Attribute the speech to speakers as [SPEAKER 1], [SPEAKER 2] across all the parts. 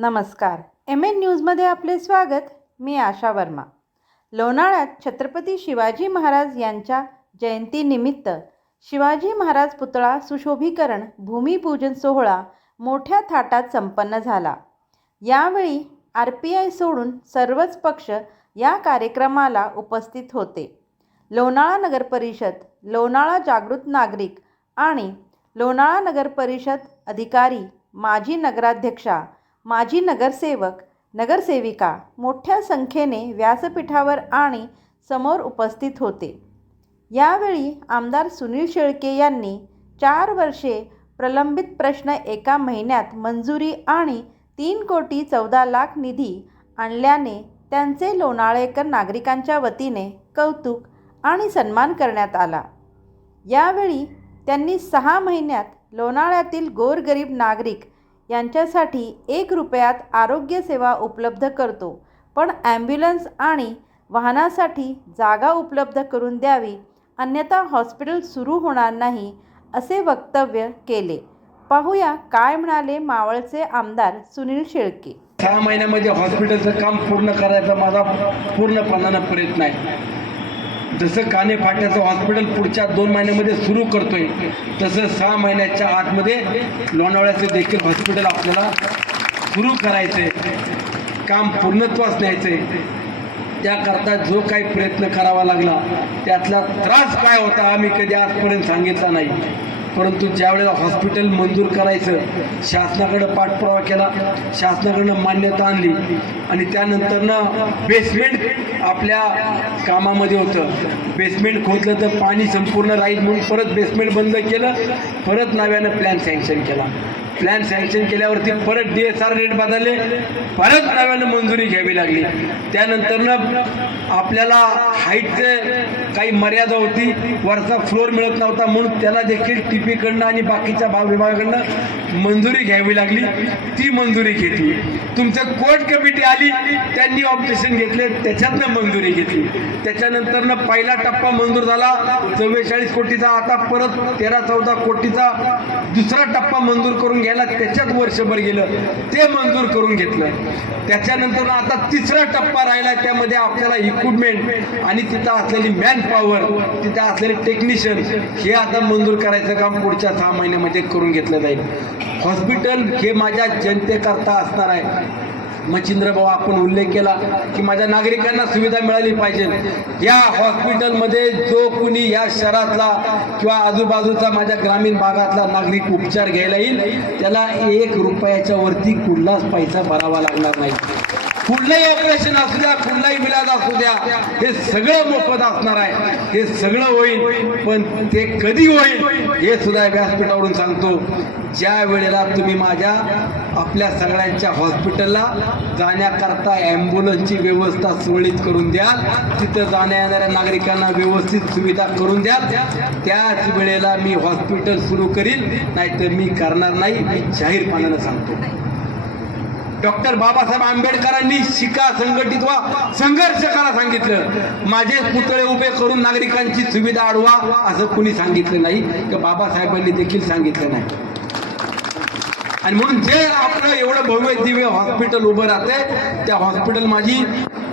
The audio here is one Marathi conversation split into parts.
[SPEAKER 1] नमस्कार. एम एन न्यूजमध्ये आपले स्वागत. मी आशा वर्मा. लोणाळ्यात छत्रपती शिवाजी महाराज यांच्या जयंतीनिमित्त शिवाजी महाराज पुतळा सुशोभीकरण भूमिपूजन सोहळा मोठ्या थाटात संपन्न झाला. यावेळी आर पी आय सोडून सर्वच पक्ष या कार्यक्रमाला उपस्थित होते. लोणाळा नगर परिषद लोणाळा जागृत नागरिक आणि लोणाळा नगर परिषद अधिकारी माजी नगराध्यक्षा माजी नगरसेवक नगरसेविका मोठ्या संख्येने व्यासपीठावर आणि समोर उपस्थित होते. यावेळी आमदार सुनील शेळके यांनी चार वर्षे प्रलंबित प्रश्न एका महिन्यात मंजुरी आणि तीन कोटी चौदा लाख निधी आणल्याने त्यांचे लोणाळेकर नागरिकांच्या वतीने कौतुक आणि सन्मान करण्यात आला. यावेळी त्यांनी सहा महिन्यात लोणाळ्यातील गोरगरीब नागरिक यांच्यासाठी एक रुपयात आरोग्यसेवा उपलब्ध करतो. पण ॲम्ब्युलन्स आणि वाहनासाठी जागा उपलब्ध करून द्यावी. अन्यथा हॉस्पिटल सुरू होणार नाही असे वक्तव्य केले. पाहूया काय म्हणाले मावळचे आमदार सुनील शेळके.
[SPEAKER 2] सहा महिन्यामध्ये हॉस्पिटलचं काम पूर्ण करायचा माझा पूर्णपणानं प्रयत्न आहे. जसं काने फाट्याचं हॉस्पिटल पुढच्या दोन महिन्यामध्ये सुरू करतोय तसं सहा महिन्याच्या आतमध्ये लोणावळ्याचं देखील हॉस्पिटल आपल्याला सुरू करायचं आहे काम पूर्णत्वास न्यायचं आहे त्याकरता जो काही प्रयत्न करावा लागला त्यातला त्रास काय होता आम्ही कधी आजपर्यंत सांगितला नाही. परंतु ज्यावेळेला हॉस्पिटल मंजूर करायचं शासनाकडं पाठपुरावा केला शासनाकडनं मान्यता आणली आणि त्यानंतरनं बेसमेंट आपल्या कामामध्ये होतं. बेसमेंट खोदलं तर पाणी संपूर्ण राहील म्हणून परत बेसमेंट बंद केलं परत नव्यानं प्लॅन सँक्शन केला. प्लॅन सँक्शन केल्यावरती परत डी एस आर रेट बदलले. परत नव्यानं मंजुरी घ्यावी लागली. त्यानंतरनं आपल्याला हाईटचे काही मर्यादा होती. वरचा फ्लोअर मिळत नव्हता म्हणून त्याला देखील टीपीकडनं आणि बाकीच्या भाग विभागाकडनं मंजुरी घ्यावी लागली ती मंजुरी घेतली. तुमचं कोर्ट कमिटी आली त्यांनी ऑब्जेक्शन घेतले त्याच्यातनं मंजुरी घेतली. त्याच्यानंतरनं पहिला टप्पा मंजूर झाला चव्वेचाळीस कोटीचा आता परत तेरा चौदा कोटीचा दुसरा टप्पा मंजूर करून घ्यायला त्याच्यात वर्षभर गेलं ते मंजूर करून घेतलं. त्याच्यानंतर आता तिसरा टप्पा राहिला त्यामध्ये आपल्याला इक्विपमेंट आणि तिथं असलेली मॅन पॉवर तिथं असलेले टेक्निशियन हे आता मंजूर करायचं काम पुढच्या सहा महिन्यामध्ये करून घेतलं जाईल. हॉस्पिटल हे माझ्या जनतेकरता असणार आहे. मच्छिंद्र भाऊ आपण उल्लेख केला की माझ्या नागरिकांना सुविधा मिळाली पाहिजे. या हॉस्पिटलमध्ये जो कुणी या शहरातला किंवा आजूबाजूचा माझ्या ग्रामीण भागातला नागरिक उपचार घ्यायला येईल त्याला एक रुपयाच्या वरती कुठलाच पैसा भरावा लागणार नाही. कुठलंही ऑपरेशन असू द्या कुठलाही इलाज असू द्या हे सगळं मोफत असणार आहे. हे सगळं होईल पण ते कधी होईल हे सुद्धा व्यासपीठावरून सांगतो. ज्या वेळेला तुम्ही माझ्या आपल्या सगळ्यांच्या हॉस्पिटलला जाण्याकरता ॲम्ब्युलन्सची व्यवस्था सुरळीत करून द्याल तिथं जाण्या येणाऱ्या नागरिकांना व्यवस्थित सुविधा करून द्याल त्याच वेळेला मी हॉस्पिटल सुरू करीन नाहीतर मी करणार नाही मी जाहीरपणानं सांगतो. डॉक्टर बाबासाहेब आंबेडकरांनी शिका संघटित व्हा संघर्ष करा सांगितलं. माझे पुतळे उभे करून नागरिकांची सुविधा अडवा असं कुणी सांगितलं नाही तर बाबासाहेबांनी देखील सांगितलं नाही. आणि म्हणून जे आपलं एवढं भव्य दिव्य हॉस्पिटल उभं राहते त्या हॉस्पिटल माझी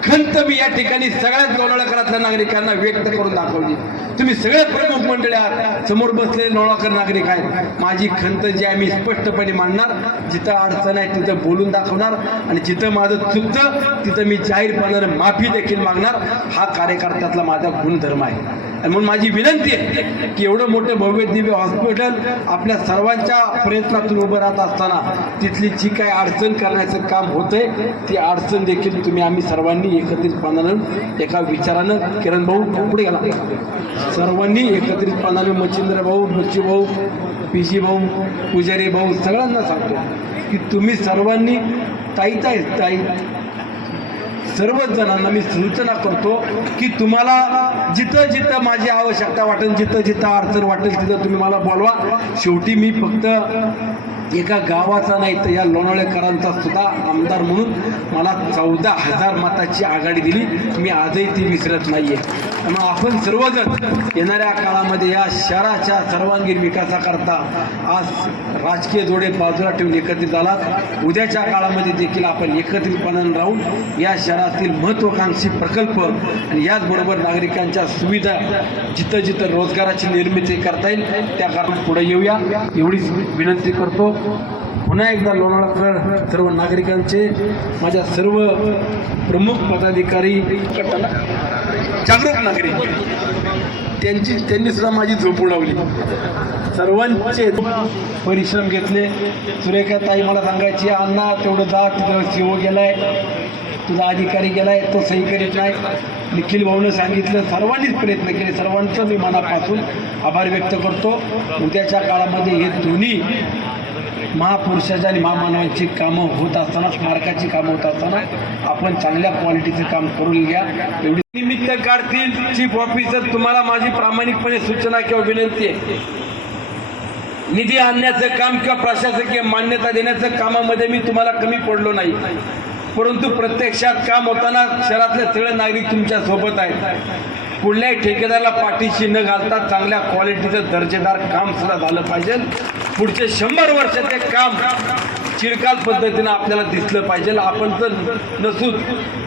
[SPEAKER 2] खंत मी या ठिकाणी सगळ्याच लोणाळकरातल्या नागरिकांना व्यक्त करून दाखवली. तुम्ही सगळे प्रमुख मंडळी आहात. समोर बसलेले लोणाळकर नागरिक आहेत. माझी खंत जी आहे मी स्पष्टपणे मांडणार. जिथं अडचण आहे तिथं बोलून दाखवणार. आणि जिथं माझं चुकतं तिथं मी जाहीरपणानं माफी देखील मागणार. हा कार्यकर्त्यातला माझा गुणधर्म आहे. आणि म्हणून माझी विनंती आहे की एवढं मोठं भव्य दिव्य हॉस्पिटल आपल्या सर्वांच्या प्रयत्नातून उभं राहत असताना तिथली जी काही अडचण करण्याचं काम होतंय ती अडचण देखील तुम्ही आम्ही सर्वांनी एकत्रितपणानं एका विचारानं किरण भाऊ पुढे गेला. सर्वांनी एकत्रितपणाने मच्छिंद्र भाऊ मच्छी भाऊ पिशी भाऊ पुजारी भाऊ सगळ्यांना सांगतो की तुम्ही सर्वांनी ताई ताई ताई सर्वच जणांना मी सूचना करतो की तुम्हाला जिथं जिथं माझी आवश्यकता वाटेल जिथं जिथं अडचण वाटेल तिथं तुम्ही मला बोलवा. शेवटी मी फक्त एका गावाचा नाही तर या लोणावळेकरांचा सुद्धा आमदार म्हणून मला चौदा हजार मताची आघाडी दिली. मी आजही ती विसरत नाही आहे मग आपण सर्वजण येणाऱ्या काळामध्ये या शहराच्या सर्वांगीण विकासाकरता आज राजकीय जोडे बाजूला ठेवून एकत्रित झालात उद्याच्या काळामध्ये देखील आपण एकत्रितपणाने राहून या शहरातील महत्त्वाकांक्षी प्रकल्प आणि याचबरोबर नागरिकांच्या सुविधा जिथं जिथं रोजगाराची निर्मिती करता येईल त्या कारण पुढे येऊया. एवढीच विनंती करतो. पुन्हा एकदा लोणावळाकर सर्व नागरिकांचे माझ्या सर्व प्रमुख पदाधिकारी जागरूक नागरिक त्यांची त्यांनी सुद्धा माझी झोप उडवली. सर्वांचे परिश्रम घेतले. सुरेखा ताई मला सांगायची अण्णा तेवढं जा तिथं सीओ गेलाय तुझा अधिकारी गेलाय तो सही करीत नाही. निखिल भाऊनं सांगितलं सर्वांनीच प्रयत्न केले. सर्वांचं मी मनापासून आभार व्यक्त करतो. उद्याच्या काळामध्ये हे दोन्ही महापुरुषाच्या आणि महामानवांची कामं होत असताना स्मारकाची कामं होत असताना आपण चांगल्या क्वालिटीचं काम करून घ्या. एवढी निमित्त काढतील चीफ ऑफिसर तुम्हाला माझी प्रामाणिकपणे सूचना किंवा विनंती आहे. निधी आणण्याचं काम किंवा प्रशासकीय मान्यता देण्याचं कामामध्ये मी तुम्हाला कमी पडलो नाही. परंतु प्रत्यक्षात काम होताना शहरातले सगळे नागरिक तुमच्यासोबत आहेत. कुठल्याही ठेकेदाराला पाठीशी न घालता चांगल्या क्वालिटीचं दर्जेदार काम सुद्धा झालं पाहिजे. पुढचे शंभर वर्ष ते काम चिरकाल पद्धतीनं आपल्याला दिसलं पाहिजे. आपण तर नसूच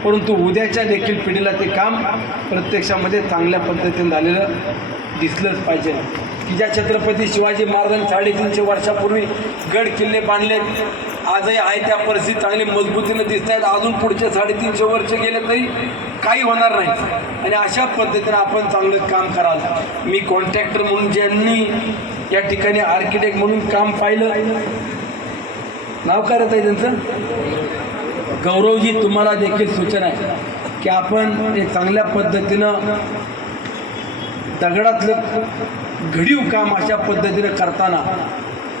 [SPEAKER 2] परंतु उद्याच्या देखील पिढीला ते काम प्रत्यक्षामध्ये चांगल्या पद्धतीने झालेलं दिसलंच पाहिजे. की ज्या छत्रपती शिवाजी महाराजांनी साडेतीनशे वर्षापूर्वी गड किल्ले बांधलेत आजही आहे त्या परिस्थिती चांगली मजबूतीनं दिसत आहेत. अजून पुढचे साडेतीनशे वर्ष गेले तरी काही होणार नाही. आणि अशा पद्धतीनं आपण चांगलं काम कराल. मी कॉन्ट्रॅक्टर म्हणून ज्यांनी या ठिकाणी आर्किटेक्ट म्हणून काम पाहिलं. नाव काय राहत आहे त्यांचं? गौरवजी तुम्हाला देखील सूचना आहे की आपण हे चांगल्या पद्धतीनं दगडातलं घडीव काम अशा पद्धतीनं करताना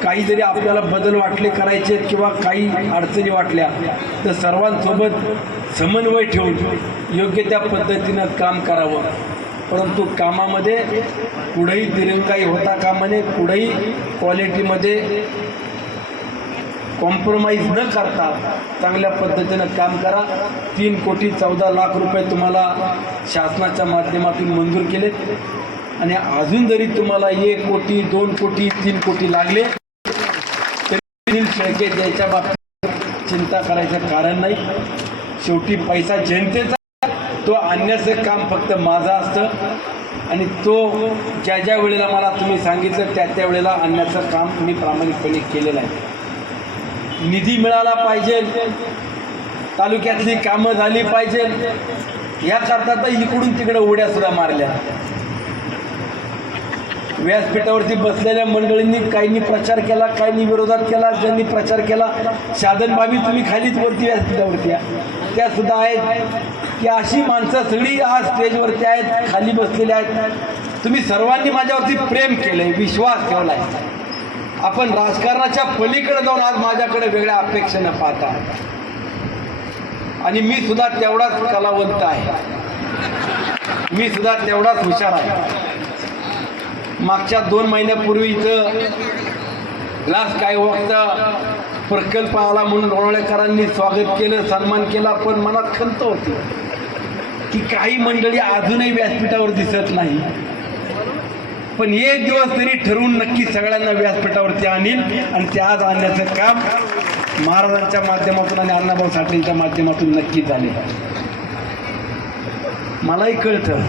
[SPEAKER 2] काही जरी आपल्याला बदल वाटले करायचे किंवा काही अडचणी वाटल्या तर सर्वांसोबत समन्वय ठेवून योग्य त्या पद्धतीनं काम करावं. परंतु कामामध्ये कुठेही दिरंगाई होता कामा नये कुठेही क्वालिटीमध्ये कॉम्प्रोमाइज न करता चांगल्या पद्धतीनं काम करा. तीन कोटी चौदा लाख रुपये तुम्हाला शासनाच्या माध्यमातून मंजूर केले आणि अजून जरी तुम्हाला एक कोटी दोन कोटी तीन कोटी लागले तरी शेळके द्यायच्या बाबतीत चिंता करायचं कारण नाही. शेवटी पैसा जनतेचा तो आणण्याचं काम फक्त माझं असतं. आणि तो ज्या ज्या वेळेला मला तुम्ही सांगितलं त्या त्या वेळेला आणण्याचं काम मी प्रामाणिकपणे केलेलं आहे. निधी मिळाला पाहिजे तालुक्यातली कामं झाली पाहिजे याकरता तर इकडून तिकडे उड्यासुद्धा मारल्या. व्यासपीठावरती बसलेल्या मंडळींनी काहींनी प्रचार केला काहींनी विरोधात केला ज्यांनी प्रचार केला साधन बाबी तुम्ही खालीच वरती व्यासपीठावरती या. त्यासुद्धा आहेत. की अशी माणसं सगळी आज स्टेजवरती आहेत खाली बसलेली आहेत. तुम्ही सर्वांनी माझ्यावरती प्रेम केलंय विश्वास ठेवलाय. आपण राजकारणाच्या पलीकडे जाऊन आज माझ्याकडे वेगळ्या अपेक्षेनं पाहता. आणि मी सुद्धा तेवढाच कलावंत आहे. मी सुद्धा तेवढाच हुशार आहे. मागच्या दोन महिन्यापूर्वी इथं ग्लास काय वक्ता प्रकल्प आला म्हणून लोणावळेकरांनी स्वागत केलं सन्मान केला पण मनात खंत होती. की काही मंडळी अजूनही व्यासपीठावर दिसत नाही. पण एक दिवस तरी ठरवून नक्की सगळ्यांना व्यासपीठावरती आणील आणि ते आज आणण्याचं काम महाराजांच्या माध्यमातून आणि अण्णाभाऊ साठेंच्या माध्यमातून नक्की झाले मलाही कळतं.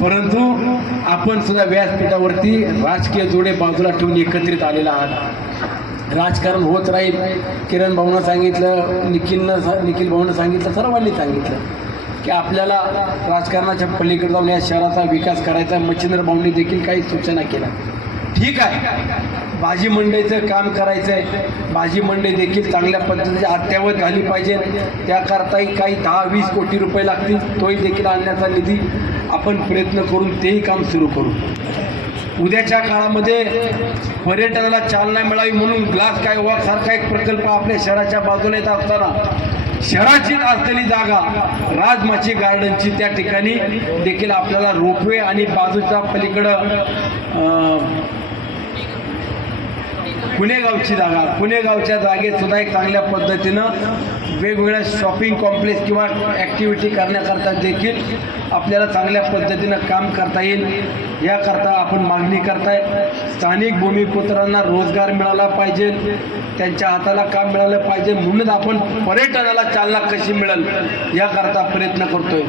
[SPEAKER 2] परंतु आपण सुद्धा व्यासपीठावरती राजकीय जोडे बाजूला ठेवून एकत्रित आलेला आहात. राजकारण होत राहील. किरण भाऊनं सांगितलं निखिलनं निखिल भाऊनं सांगितलं सर्वांनी सांगितलं. की आपल्याला राजकारणाच्या पलीकडे जाऊन या शहराचा विकास करायचा मच्छिंद्र भाऊंनी देखील काही सूचना केल्या. ठीक आहे. भाजी मंडईचं काम करायचं आहे. भाजी मंडई देखील चांगल्या पद्धतीची अत्यावत झाली पाहिजे. त्याकरताही काही दहा वीस कोटी रुपये लागतील. तोही देखील आणण्याचा निधी आपण प्रयत्न करून तेही काम सुरू करू. उद्याच्या काळामध्ये पर्यटनाला चालना मिळावी म्हणून ग्लास काय वॉक एक प्रकल्प आपल्या शहराच्या बाजूला येत असताना शहराचीच असलेली जागा राजमाची गार्डनची त्या ठिकाणी देखील आपल्याला रोपवे आणि बाजूच्या पलीकडं
[SPEAKER 3] पुणेगावची जागा. पुणेगावच्या जागेत सुद्धा एक चांगल्या पद्धतीनं वेगवेगळ्या शॉपिंग कॉम्प्लेक्स किंवा ॲक्टिव्हिटी करण्याकरता देखील आपल्याला चांगल्या पद्धतीनं काम करता येईल. याकरता आपण मागणी करताय. स्थानिक भूमिपुत्रांना रोजगार मिळाला पाहिजे. त्यांच्या हाताला काम मिळालं पाहिजे. म्हणूनच आपण पर्यटनाला चालना कशी मिळेल याकरता प्रयत्न करतोय.